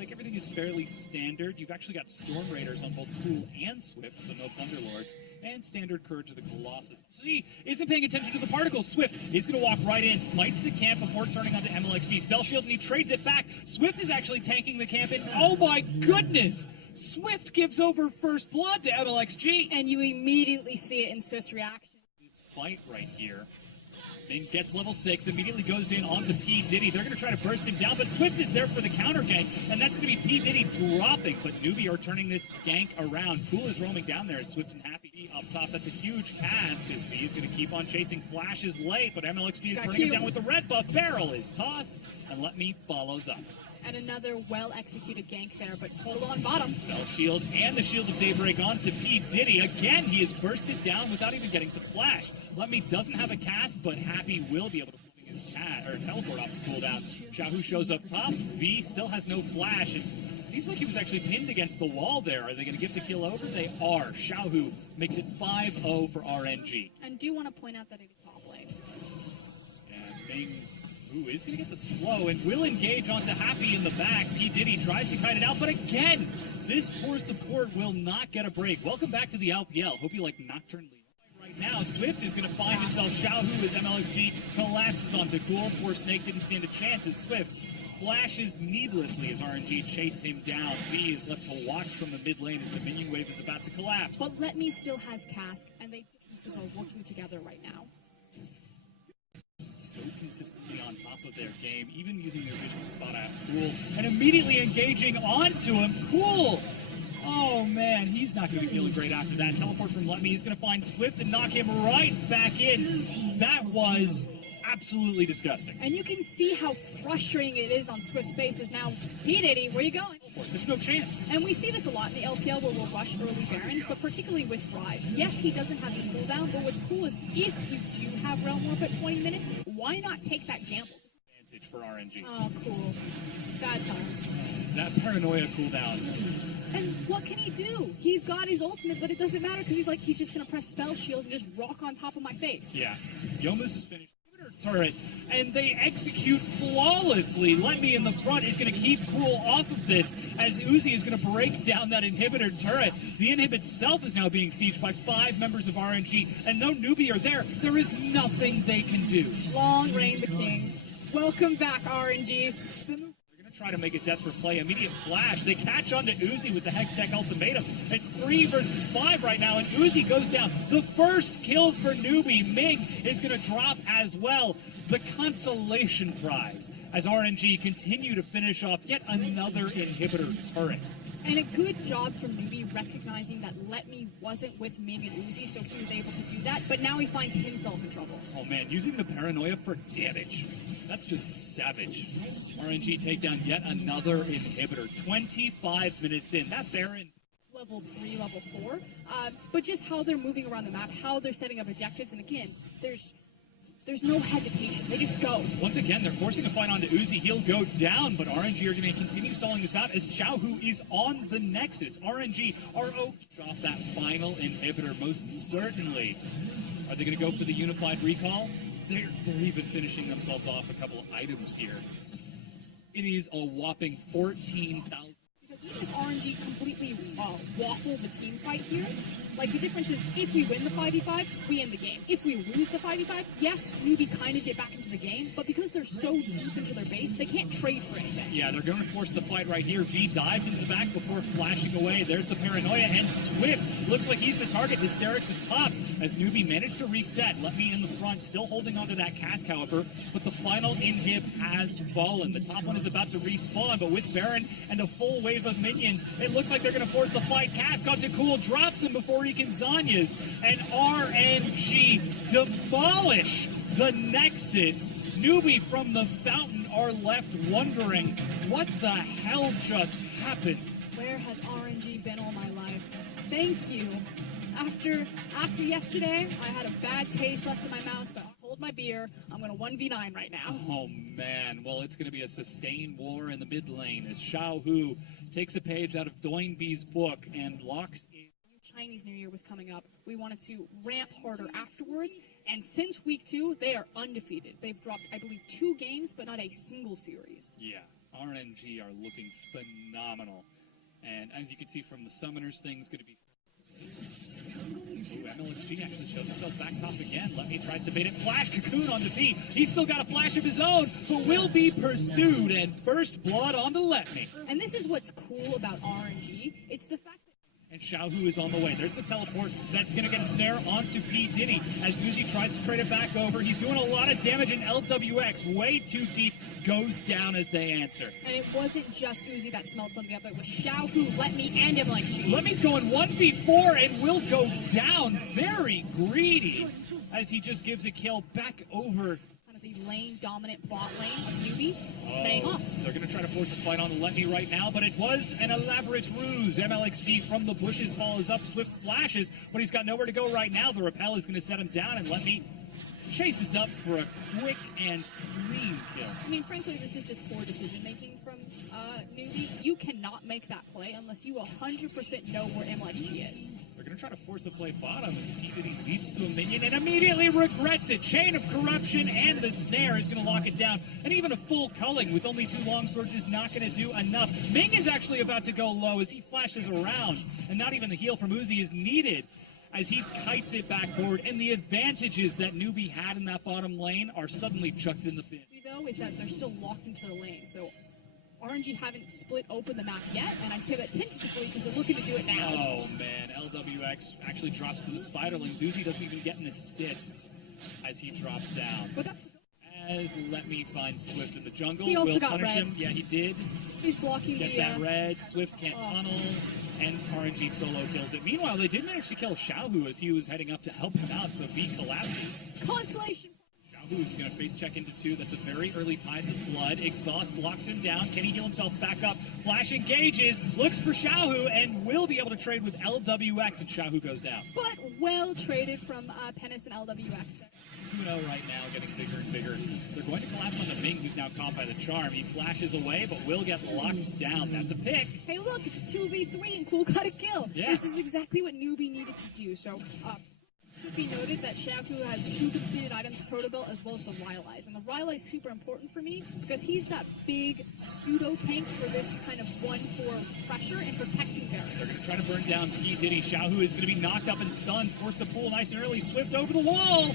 like everything is fairly standard. You've actually got Storm Raiders on both Cool and Swift, so no Thunderlords, and standard Courage of the Colossus. See, isn't paying attention to the particles. Swift is going to walk right in, smites the camp before turning onto MLXG. Spell Shield, and he trades it back. Swift is actually tanking the camp, and oh my goodness! Swift gives over first blood to MLXG. And you immediately see it in Swift's reaction. This fight right here. Then gets level 6, immediately goes in onto P. Diddy. They're going to try to burst him down, but Swift is there for the counter gank, and that's going to be P. Diddy dropping. But Newbee are turning this gank around. Cool is roaming down there. Swift and Happy up top. That's a huge cast, as V is going to keep on chasing. Flash is late, but MLXP is turning him down with the red buff. Barrel is tossed, and Let Me follows up. And another well-executed gank there, but hold on bottom. Spell Shield and the Shield of Daybreak onto P. Diddy. Again, he is bursted down without even getting to flash. Let Me doesn't have a cast, but Happy will be able to put his teleport off the cooldown. Shahu shows up top. V still has no flash, and seems like he was actually pinned against the wall there. Are they going to get the kill over? They are. Shahu makes it 5-0 for RNG. And do want to point out that it is top lane. And Bing... Ooh, is going to get the slow and will engage onto Happy in the back. P. Diddy tries to kite it out, but again, this poor support will not get a break. Welcome back to the LPL. Hope you like Nocturne League. Right now, Swift is going to find himself. Shahu as MLXG collapses onto Cool. Poor Snake didn't stand a chance as Swift flashes needlessly as RNG chase him down. V is left to watch from the mid lane as the minion wave is about to collapse. But Let Me still has Cask, and they pieces are working together right now. So consistently on top of their game, even using their vision spot out. Cool. And immediately engaging onto him. Cool! Oh man, he's not going to be feeling great after that. Teleport from Let Me. He's going to find Swift and knock him right back in. That was absolutely disgusting. And you can see how frustrating it is on Swift's face as now, P. Diddy, where are you going? There's no chance. And we see this a lot in the LPL where we'll rush early Barons, but particularly with Rise. Yes, he doesn't have the cooldown, but what's cool is if you do have Realm Warp at 20 minutes, why not take that gamble? Advantage for RNG. Oh, cool. Bad times. That paranoia cooldown. And what can he do? He's got his ultimate, but it doesn't matter because he's just going to press Spell Shield and just rock on top of my face. Yeah. Yomus is finished. Turret, and they execute flawlessly. Let Me in the front is going to keep Cool off of this as Uzi is going to break down that inhibitor turret. The inhib itself is now being sieged by 5 members of RNG, and no Newbee are there. There is nothing they can do. Long reign the Kings. Welcome back, RNG. Try to make a desperate play. Immediate flash. They catch on to Uzi with the Hextech ultimatum. It's 3 versus 5 right now, and Uzi goes down. The first kill for Newbee. Ming is going to drop as well. The consolation prize as RNG continue to finish off yet another inhibitor turret. And a good job from Newbee recognizing that Let Me wasn't with Ming and Uzi, so he was able to do that, but now he finds himself in trouble. Oh man, using the paranoia for damage. That's just savage. RNG take down yet another inhibitor. 25 minutes in. That Baron. Level 3, level 4. But just how they're moving around the map, how they're setting up objectives, and again, there's no hesitation. They just go. Once again, they're forcing a fight onto Uzi. He'll go down, but RNG are going to continue stalling this out as Shahu is on the Nexus. RNG are off that final inhibitor, most certainly. Are they going to go for the unified recall? They're even finishing themselves off a couple of items here. It is a whopping 14,000. Because even if RNG completely waffle the team fight here, like the difference is if we win the 5v5, we end the game. If we lose the 5v5, yes, Newbee kind of get back into the game, but because they're so deep into their base, they can't trade for anything. Yeah, they're going to force the fight right here. V dives into the back before flashing away. There's the paranoia, and Swift looks like he's the target. Hysterics is popped as Newbee managed to reset. Let Me in the front, still holding onto that cask, however, but the final inhib has fallen. The top one is about to respawn, but with Baron and a full wave of minions, it looks like they're going to force the fight. Cask onto Cool, drops him before he can Zanya's, and RNG demolish the Nexus. Newbee from the fountain are left wondering what the hell just happened. Where has RNG been all my life? Thank you. After yesterday, I had a bad taste left in my mouth, but I'll hold my beer. I'm going to 1v9 right now. Oh man, well it's going to be a sustained war in the mid lane as Shahu takes a page out of Doinbee's book and locks in. Chinese New Year was coming up. We wanted to ramp harder afterwards, and since week 2, they are undefeated. They've dropped, I believe, 2 games, but not a single series. Yeah. RNG are looking phenomenal. And as you can see from the summoners, thing's going to be... Ooh, MLXG actually shows himself back top again. Let me tries to bait it. Flash Cocoon on the P. He's still got a flash of his own, but will be pursued. And first blood on the Let Me. And this is what's cool about RNG. It's the fact that... And Xiaohu is on the way. There's the teleport that's going to get a snare onto P. Diddy as Uzi tries to trade it back over. He's doing a lot of damage in LWX. Way too deep. Goes down as they answer. And it wasn't just Uzi that smelled something up. It was Xiaohu, Let Me, and MLXG. Let Me's going 1v4 and will go down. Very greedy as he just gives a kill back over. Kind of the lane-dominant bot lane of Newbee. Paying off. They're going to try to force a fight on the Let Me right now, but it was an elaborate ruse. MLXG from the bushes follows up. Swift flashes, but he's got nowhere to go right now. The rappel is going to set him down, and Let Me chases up for a quick and clean kill. I mean, frankly, this is just poor decision-making from Newbee. You cannot make that play unless you 100% know where MLXG is. They're going to try to force a play bottom as P. Diddy leaps to a minion and immediately regrets it. Chain of Corruption and the snare is going to lock it down. And even a full culling with only 2 longswords is not going to do enough. Ming is actually about to go low as he flashes around, and not even the heal from Uzi is needed as he kites it back forward, and the advantages that Newbee had in that bottom lane are suddenly chucked in the bin. Though, is that they're still locked into their lane, so RNG haven't split open the map yet, and I say that tentatively because they're looking to do it now. Oh man, LWX actually drops to the Spiderlings. Uzi doesn't even get an assist as he drops down. But that's as Let Me find Swift in the jungle. He also will got punish red. him. Yeah, he did. He's blocking Get that red. Swift can't tunnel. And RNG solo kills it. Meanwhile, they did manage to kill Xiaohu as he was heading up to help him out, so B collapses. Consolation! Xiaohu's going to face check into 2. That's a very early Tides of Blood. Exhaust locks him down. Can he heal himself back up? Flash engages, looks for Xiaohu, and will be able to trade with LWX, and Xiaohu goes down. But well traded from Penis and LWX there. 2-0 right now, getting bigger and bigger. They're going to collapse on the Ming, who's now caught by the charm. He flashes away, but will get locked down. That's a pick. Hey, look, it's 2v3 and Cool got a kill. Yeah. This is exactly what Newbee needed to do. So, should be noted that Xiaohu has 2 completed items, Protobelt, as well as the Rylai's. And the Rylai is super important for me because he's that big pseudo-tank for this kind of 1-4 pressure and protecting barracks. They're going to try to burn down P. Diddy. Xiaohu is going to be knocked up and stunned, forced to pull nice and early. Swift over the wall.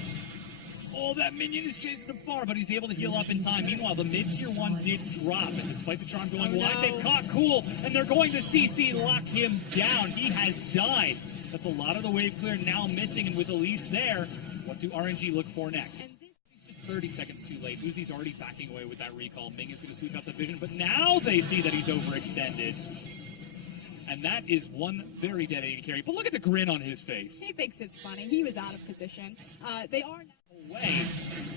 Oh, that minion is chasing him far, but he's able to heal up in time. Meanwhile, the mid-tier 1 did drop, and despite the charm going wide, they've caught Cool, and they're going to CC lock him down. He has died. That's a lot of the wave clear now missing, and with Elise there, what do RNG look for next? He's just 30 seconds too late. Uzi's already backing away with that recall. Ming is going to sweep out the vision, but now they see that he's overextended. And that is one very dead AD carry. But look at the grin on his face. He thinks it's funny. He was out of position. They are now away,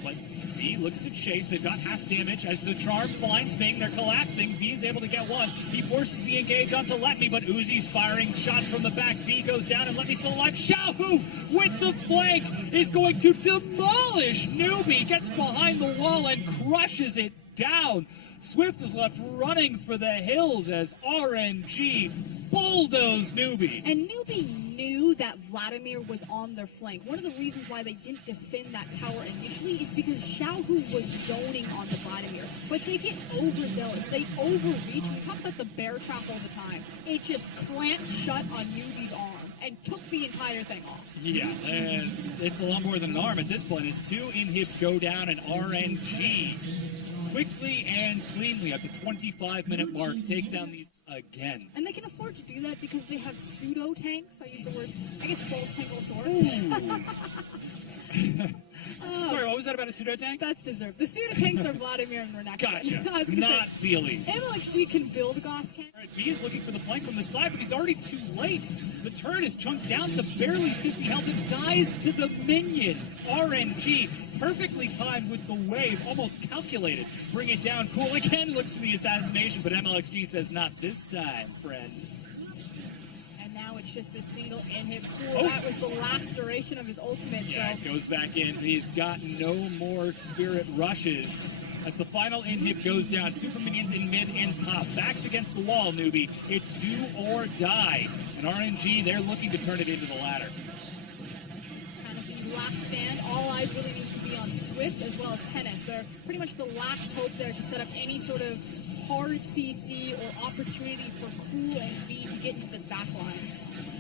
but V looks to chase. They've got half damage as the charm finds Ming. They're collapsing. V is able to get one. He forces the engage onto Let Me, but Uzi's firing shots from the back. V goes down and Let Me still alive. Xiaohu with the flank is going to demolish Newbee. Gets behind the wall and crushes it down. Swift is left running for the hills as RNG bulldoze Newbee. And Newbee knew that Vladimir was on their flank. One of the reasons why they didn't defend that tower initially is because Xiaohu was zoning on the Vladimir. But they get overzealous. They overreach. We talk about the bear trap all the time. It just clamped shut on Newbee's arm and took the entire thing off. Yeah, and it's a lot more than an arm at this point as 2 inhibs go down and RNG quickly and cleanly at the 25-minute mark take down these again. And they can afford to do that because they have pseudo tanks. I use the word, I guess, false tank all sorts. Sorry, what was that about a pseudo tank? That's deserved. The pseudo tanks are Vladimir and Renekton. Gotcha. I was gonna Not say, the Elise. MLXG can build a Gauss cannon. All right, B is looking for the flank from the side, but he's already too late. The turret is chunked down to barely 50 health and dies to the minions. RNG perfectly timed with the wave, almost calculated. Bring it down. Cool again looks for the assassination, but MLXG says not this time, friend. And now it's just this single inhib. Cool, that was the last duration of his ultimate. Yeah, so it goes back in. He's got no more spirit rushes. As the final inhib goes down, super minions in mid and top. Backs against the wall, Newbee. It's do or die. And RNG, they're looking to turn it into the ladder. This is kind of the last stand. All eyes really need to be on Swift as well as Penis. They're pretty much the last hope there to set up any sort of hard CC or opportunity for Cool and V to get into this backline.